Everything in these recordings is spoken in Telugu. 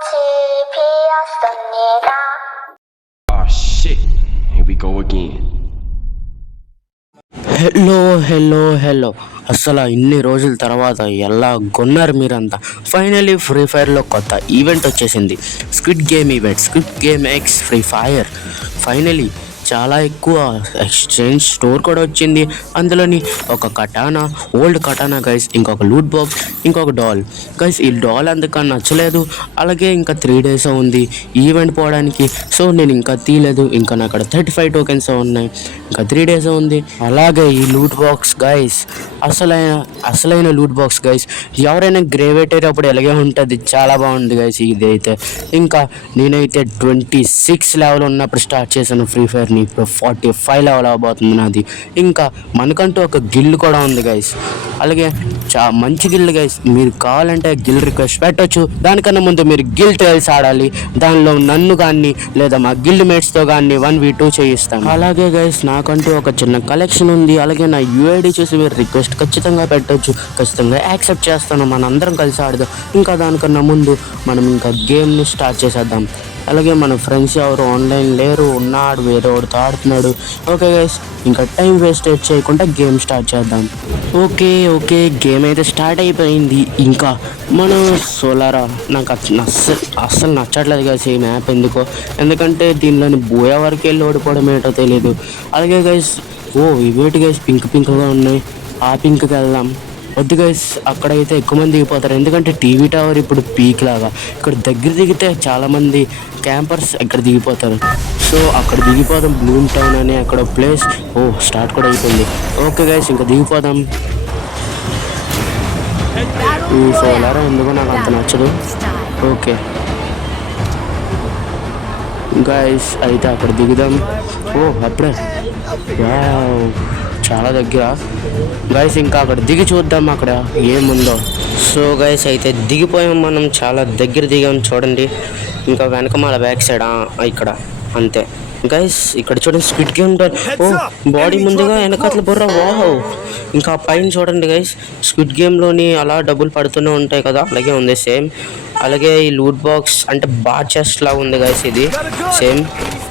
Oh shit, here we go again. Hello అసలు ఇన్ని రోజుల తర్వాత ఎలా కొన్నారు మీరంతా? ఫైనలీ ఫ్రీ ఫైర్లో కొత్త ఈవెంట్ వచ్చేసింది, squid game event, squid game X free fire. Finally చాలా ఎక్కువ ఎక్స్చేంజ్ స్టోర్ కూడా వచ్చింది. అందులోని ఒక కటానా, ఓల్డ్ కటానా గైస్, ఇంకొక లూట్ బాక్స్, ఇంకొక డాల్ గైస్. ఈ డాల్ అందుకని నచ్చలేదు. అలాగే ఇంకా 3 days ఉంది ఈవెంట్ పోవడానికి. సో నేను ఇంకా తీయలేదు. ఇంకా నా అక్కడ 35 tokens ఉన్నాయి. ఇంకా 3 days ఉంది. అలాగే ఈ లూట్ బాక్స్ గైస్ అసలైన లూట్ బాక్స్ గైస్. ఎవరైనా గ్రేవేటేటప్పుడు ఎలాగే ఉంటుంది, చాలా బాగుంది గైస్ ఇది అయితే. ఇంకా నేనైతే 26 level ఉన్నప్పుడు స్టార్ట్ చేశాను ఫ్రీ ఫైర్ని. ఇప్పుడు 45 level అవబోతుంది నాది. ఇంకా మనకంటూ ఒక గిల్డ్ కూడా ఉంది గైస్. అలాగే మంచి గిల్డ్ గైస్. మీరు కావాలంటే గిల్డ్ రిక్వెస్ట్ పెట్టవచ్చు. దానికన్నా ముందు మీరు గిల్డ్ ట్రయల్స్ ఆడాలి. దానిలో నన్ను కానీ లేదా మా గిల్డ్ మేట్స్తో కానీ 1v2 చేయిస్తాను. అలాగే గైస్ నాకంటూ ఒక చిన్న కలెక్షన్ ఉంది. అలాగే నా యూఐడి చూసి మీరు రిక్వెస్ట్ ఖచ్చితంగా పెట్టవచ్చు. ఖచ్చితంగా యాక్సెప్ట్ చేస్తాను. మనందరం కలిసి ఆడదాం. ఇంకా దానికన్నా ముందు మనం ఇంకా గేమ్ని స్టార్ట్ చేసేద్దాం. అలాగే మన ఫ్రెండ్స్ ఎవరు ఆన్లైన్ లేరు, ఉన్నాడు వేరే వాడితో ఆడుతున్నాడు. ఓకే గైస్, ఇంకా టైం వేస్ట్ చేయకుండా గేమ్ స్టార్ట్ చేద్దాం. ఓకే గేమ్ అయితే స్టార్ట్ అయిపోయింది. ఇంకా మనం సోలారా నాకు అస్సలు నచ్చట్లేదు గైస్ ఈ మ్యాప్ ఎందుకంటే దీనిలోని బోయా వరకు వెళ్ళి ఓడిపోవడం ఏంటో తెలియదు. అలాగే గైస్ ఇవేటి గైస్ పింక్గా ఉన్నాయి. ఆ పింక్కి వెళ్దాం. వద్దు గైస్, అక్కడైతే ఎక్కువ మంది దిగిపోతారు. ఎందుకంటే టీవీ టవర్ ఇప్పుడు పీక్ లాగా. ఇక్కడ దగ్గర దిగితే చాలామంది క్యాంపర్స్ ఇక్కడ దిగిపోతారు. సో అక్కడ దిగిపోదాం. బ్లూమ్ టౌన్ అని అక్కడ ప్లేస్. స్టార్ట్ కూడా అయిపోయింది. ఓకే గైస్, ఇంకా దిగిపోదాం. ఈ సోలారా ఎందుకో నాకు అంత నచ్చదు. ఓకే గైస్, అయితే అక్కడ దిగుదాం. అప్పుడే చాలా దగ్గర గైస్. ఇంకా అక్కడ దిగి చూద్దాం అక్కడ ఏముందో. సో గైస్ అయితే దిగిపోయాం మనం, చాలా దగ్గర దిగాం చూడండి. ఇంకా వెనకమాల బ్యాక్ సైడ్ ఇక్కడ అంతే గైస్. ఇక్కడ చూడండి స్క్విడ్ గేమ్ బాడీ ముందుగా వెనకట్ల బుర్ర. ఇంకా పైన చూడండి గైస్, స్క్విడ్ గేమ్లోని అలా డబ్బులు పడుతూనే ఉంటాయి కదా, అలాగే ఉంది సేమ్. అలాగే ఈ లూట్ బాక్స్ అంటే బార్ చెస్ట్ లాగా ఉంది గైస్. ఇది సేమ్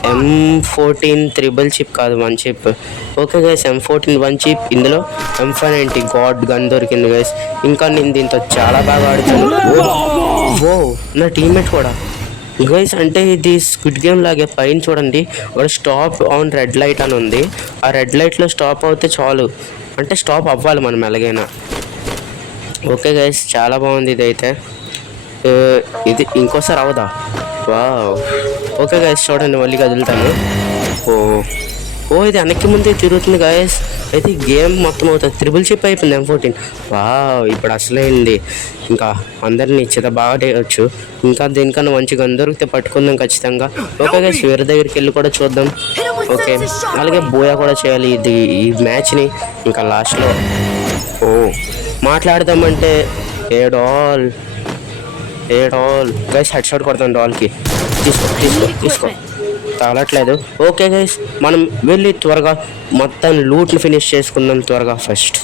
M14 3 చిప్ కాదు, 1 chip. Okay guys, M14 1 chip. ఇందులో M590 గాడ్ గన్ దొరికింది గైస్. ఇంకా నేను దీంతో చాలా బాగా ఆడుతాను. నా టీమ్మేట్ కూడా గైస్. అంటే ఇది స్క్విడ్ గేమ్ లాగే పైన చూడండి ఒక స్టాప్ ఆన్ రెడ్ లైట్ అని ఉంది. ఆ రెడ్ లైట్లో స్టాప్ అవుతే చాలు, అంటే స్టాప్ అవ్వాలి మనం ఎలాగైనా. ఓకే గైస్, చాలా బాగుంది ఇది అయితే. ఇది ఇంకోసారి అవదా? ఓకే గైస్, చూడండి మళ్ళీ కదులుతాను. ఇది వెనక్కి ముందే తిరుగుతుంది గైస్. అయితే గేమ్ మొత్తం అవుతుంది. 3 చిప్ అయిపోయింది M14. ఇప్పుడు అసలైంది. ఇంకా అందరినీ బాగా చేయవచ్చు. ఇంకా దీనికన్నా మంచిగా దొరికితే పట్టుకుందాం ఖచ్చితంగా. ఓకే గైస్, వేరే దగ్గరికి వెళ్ళి కూడా చూద్దాం. ఓకే, అలాగే బోయా కూడా చేయాలి ఈ మ్యాచ్ని. ఇంకా లాస్ట్లో మాట్లాడదామంటే ఏ డాల్ గైస్, హెడ్ షాట్ కొడతాం డాల్కి. తీసుకో తగలట్లేదు. ఓకే గైస్, మనం వెళ్ళి త్వరగా మొత్తం లూట్ని ఫినిష్ చేసుకుందాం త్వరగా ఫస్ట్.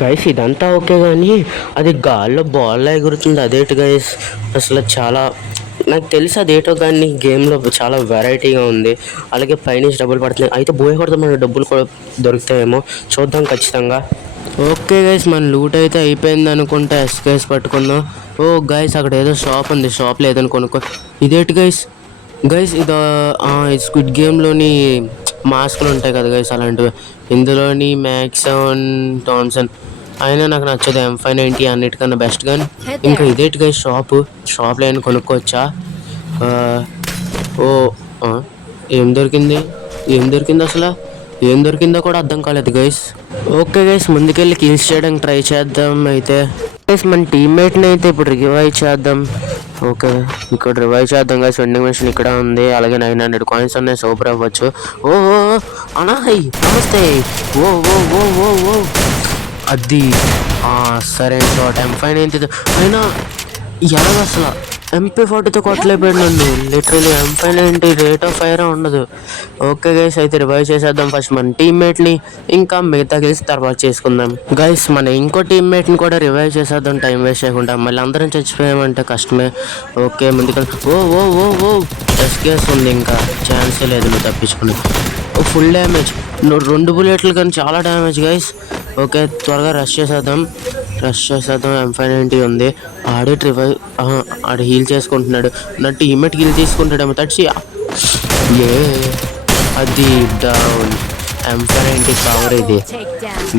గైస్ ఇదంతా ఓకే, కానీ అది గాల్లో బాల్లో ఎగురుతుంది అదేంటి గైస్? అసలు చాలా నాకు తెలిసి అదేటో కానీ గేమ్లో చాలా వెరైటీగా ఉంది. అలాగే పైనుంచి డబ్బులు పడుతున్నాయి. అయితే బోయ కొడితే మనకు డబ్బులు కూడా దొరుకుతాయేమో, చూద్దాం ఖచ్చితంగా. ఓకే గైస్, మన లూట్ అయితే అయిపోయింది అనుకుంటా. ఎస్కేస్ పట్టుకుందాం. గైస్ అక్కడ ఏదో షాప్ ఉంది, షాప్లో ఏదైనా కొనుక్కో. ఇదేంటి గైస్ ఇది స్క్విడ్ గేమ్లోని మాస్కులు ఉంటాయి కదా గైస్, అలాంటివి. ఇందులోని మ్యాక్సన్ థామ్సన్ అయినా నాకు నచ్చదు. M590 అన్నిటికన్నా బెస్ట్ గన్. ఇంకా ఇదేంటి గైస్ షాప్లో ఏమైనా కొనుక్కోవచ్చా? ఏం దొరికింది అసలు? ఏం దొరికిందో కూడా అర్థం కాలేదు గైస్. ఓకే గైస్, ముందుకెళ్ళి కిల్స్ చేయడానికి ట్రై చేద్దాం. అయితే గైస్ మన టీమ్మేట్ని అయితే ఇప్పుడు రివైవ్ చేద్దాం. ఓకే, ఇక్కడ రివైవ్ చేద్దాం గైస్. వెండింగ్ మెషిన్ ఇక్కడ ఉంది. అలాగే 900 coins ఉన్నాయి, సూపర్ అవ్వచ్చు. అనాహై నమస్తే. అది సరే షాట్ M590 అయినా ఎలా అసలు MP40తో కొట్టలేపాడు నన్ను. Literally M590 rate of fire ఉండదు. ఓకే గైస్, అయితే రివైవ్ చేసేద్దాం ఫస్ట్ మన టీమ్మేట్ని, ఇంకా మిగతా గైస్ తర్వాత చేసుకుందాం. గైస్ మన ఇంకో టీమ్మేట్ని కూడా రివైవ్ చేసేద్దాం టైం వేస్ట్ చేయకుండా. మళ్ళీ అందరం చచ్చిపోయామంటే కష్టమే. ఓకే ముందుకు ఓ ఓ ఓ ఓ ఎస్కేస్ ఉంది, ఇంకా ఛాన్సే లేదు నువ్వు తప్పించుకుని. ఫుల్ డ్యామేజ్, 2 బుల్లెట్లు కానీ చాలా డ్యామేజ్ గైస్. ఓకే త్వరగా రష్ చేసేద్దాం. M590 ఉంది. ఆడే రివైవ్, ఆడు హీల్ చేసుకుంటున్నాడు. నా టీమ్మేట్ హీల్ తీసుకుంటాడేమో. తడిచి ఏ అది డౌన్. M590 పవర్ ఇది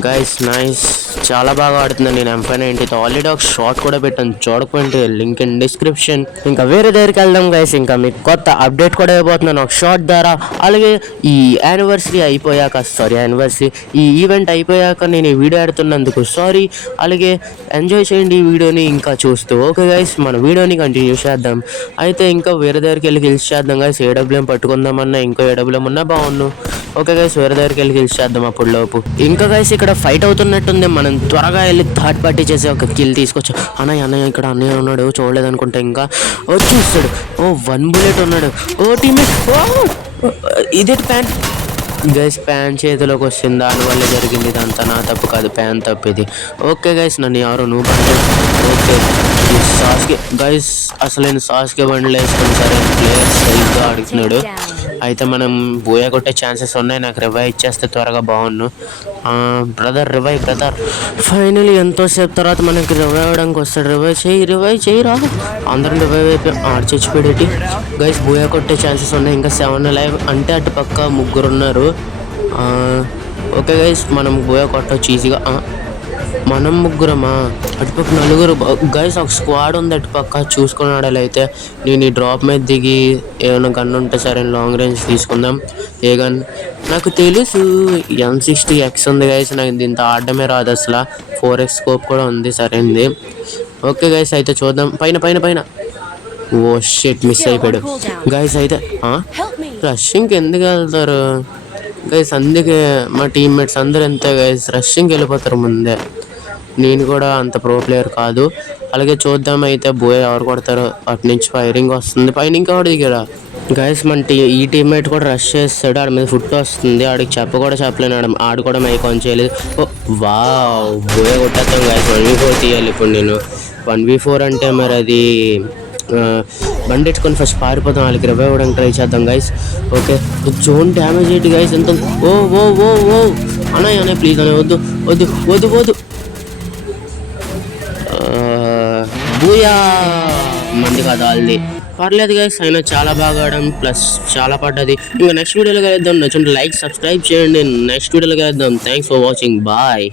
గైస్. నైస్, చాలా బాగా ఆడుతున్నాను నేను M590తో. ఆల్రెడీ ఒక షార్ట్ కూడా పెట్టాను, చూడకపోయింటే లింక్ ఇన్ డిస్క్రిప్షన్. ఇంకా వేరే దగ్గరికి వెళ్దాం గైస్. ఇంకా మీకు కొత్త అప్డేట్ కూడా అయిపోతున్నాను ఒక షార్ట్ ద్వారా. అలాగే ఈ ఈ ఈవెంట్ అయిపోయాక నేను ఈ వీడియో ఆడుతున్నందుకు సారీ. అలాగే ఎంజాయ్ చేయండి ఈ వీడియోని ఇంకా చూస్తూ. ఓకే గైస్, మన వీడియోని కంటిన్యూ చేద్దాం. అయితే ఇంకా వేరే దగ్గరికి వెళ్ళి గిల్స్ చేద్దాం గైస్. AWM పట్టుకుందామన్నా ఇంకో AWM ఉన్నా బాగున్నాను. ఓకే గైస్, వేరే దగ్గరికి వెళ్ళి గిల్స్ చేద్దాం అప్పుడు లోపు. ఇంకా గైస్ ఇక్కడ ఫైట్ అవుతున్నట్టుంది. మనం త్వరగా వెళ్ళి థర్డ్ పార్టీ చేసి ఒక కిల్ తీసుకొచ్చు. అన్నయ్య ఇక్కడ అన్నయ్య ఉన్నాడు, చూడలేదు అనుకుంటా. ఇంకా వచ్చేస్తాడు. 1 బుల్లెట్ ఉన్నాడు. టీమ్మేట్ ఇదే ప్యాన్ గైస్. ప్యాన్ చేతిలోకి వస్తుంది, దానివల్ల జరిగింది. ఇదంతా నా తప్పు కాదు, ప్యాన్ తప్పు ఇది. ఓకే గైస్, నన్ను ఎవరు నువ్వు ఓకే సాస్కి గైస్. అసలు నేను సాస్కి బండ్లు వేసుకుని సరే ప్లేయర్ సరిగ్గా అడుగుతున్నాడు. అయితే మనం బోయా కొట్టే ఛాన్సెస్ ఉన్నాయి. నాకు రివైవ్ ఇచ్చేస్తే త్వరగా బాగున్నాను. Revive brother. ఫైనలీ ఎంతోసేపు తర్వాత మనకి రివైవ్ అవ్వడానికి వస్తాడు. రివైవ్ చేయిరా. అందరం రివైవ్ అయిపోయి చచ్చిపోయేటి గైస్. బోయా కొట్టే ఛాన్సెస్ ఉన్నాయి. ఇంకా 7 లైవ్ అంటే అటు పక్క 3 ఉన్నారు. ఓకే గైస్, మనం బోయా కొట్టవచ్చు ఈజీగా. మనం 3 అటుపక్క 4 గైస్. ఒక స్క్వాడ్ ఉంది అటుపక్క, చూసుకుని ఆడాలి. అయితే నేను ఈ డ్రాప్ మీద దిగి ఏమైనా గన్ ఉంటే సరే లాంగ్ రేంజ్ తీసుకుందాం. ఏ గన్ నాకు తెలుసు, M60X ఉంది గైస్. నాకు దీంతో ఆడడమే రాదు అసలు. 4X స్కోప్ కూడా ఉంది, సరైనది. ఓకే గైస్, అయితే చూద్దాం. పైన ఓ షిట్, మిస్ అయిపోయాడు గైస్. అయితే రష్యింగ్కి ఎందుకు వెళ్తారు గైస్? అందుకే మా టీమ్మేట్స్ అందరూ ఎంతే గైస్, రష్యింగ్కి వెళ్ళిపోతారు ముందే. నేను కూడా అంత ప్రో ప్లేయర్ కాదు. అలాగే చూద్దాం అయితే బోయ్ ఎవరు కొడతారో. అటు నుంచి ఫైరింగ్ వస్తుంది, పైన ఇంకా వాడు దిగాడా గైస్. మన ఈ టీమ్మేట్ కూడా రష్ చేస్తాడు. ఆడి మీద ఫుట్ వస్తుంది. ఆడికి చెప్పలేను. ఆడు కూడా మైక్ ఆన్ చేయలేదు. వావ్, బోయ్ కొట్టేస్తాం గైస్. 1v4 తీయాలి ఇప్పుడు నేను. 1v4 అంటే మరి అది బండి ఎట్టుకొని ఫస్ట్ పారిపోతాం. వాళ్ళకి రివైవ్ అవ్వడానికి ట్రై చేద్దాం గైస్. ఓకే జోన్ డ్యామేజ్ ఏంటి గైస్? ఎంత ఓ అన్నయ్య ప్లీజ్ అనే వద్దు. బూయా మంది కాదు వాళ్ళది. పర్లేదు గైస్, అయినా చాలా బాగా ఆడడం, ప్లస్ చాలా పడ్డది. ఇంకా నెక్స్ట్ వీడియోలో కలుద్దాం. నచ్చుంటే లైక్ సబ్స్క్రైబ్ చేయండి. నెక్స్ట్ వీడియోలో కలుద్దాం. Thanks for watching. బాయ్.